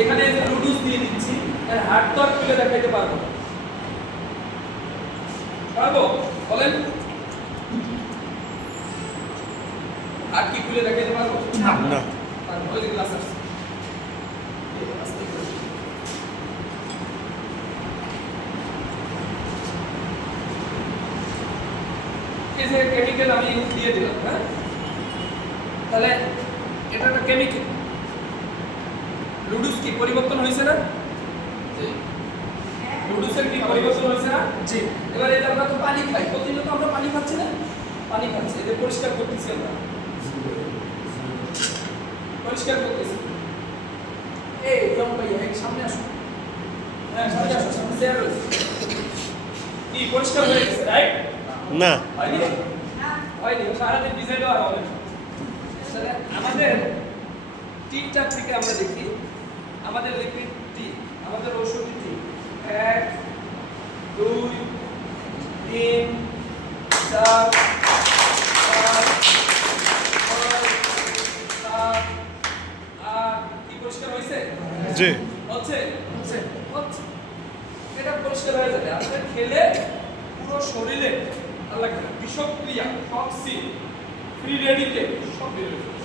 এখানে এই যে লুডুস দিয়ে দিচ্ছি, এর হাত তো আর খুলে দেখাইতে পারবো না। পারবো? বলেন। আর কি খুলে দেখাইতে পারবো? না। পারবো। ওই যে গ্লাস আছে। এই যে কেমিক্যাল আমি দিয়ে দিলাম, হ্যাঁ? তাহলে এটা একটা কেমিক্যাল। লুডুস কি পরিবর্তন হয়েছে না? জি। লুডুসের কি পরিবর্তন হয়েছে না? জি। এবার এই যে আমরা তো পানি খাই, প্রতিদিন তো আমরা পানি খাচ্ছি না? পানি খাচ্ছি, এটা পরিষ্কার করতেছি আমরা। পরিষ্কার করতেছি। এই ইয়ং ভাই এক সামনে আসো। হ্যাঁ, সামনে আসো, সামনে চেয়ার রয়েছে। কি পরিষ্কার হয়ে গেছে, রাইট? না। হয়নি? হয়নি, সারাদিন ডিজাইন আর হবে না। তাহলে আমাদের টিটা থেকে আমরা দেখি, আমাদের লিপিড টি, আমাদের ঔষধি টি 1 2 3 4 5 6 7 8 কি পরিষ্কার হয়েছে? জি। হচ্ছে হচ্ছে হচ্ছে এটা পরিষ্কার হয়ে যাবে। আপনার খেলে পুরো শরীরে আল্লাহ বিষক্রিয়া, টক্সিন, ফ্রি রেডিকেল সব বের হয়ে যাবে।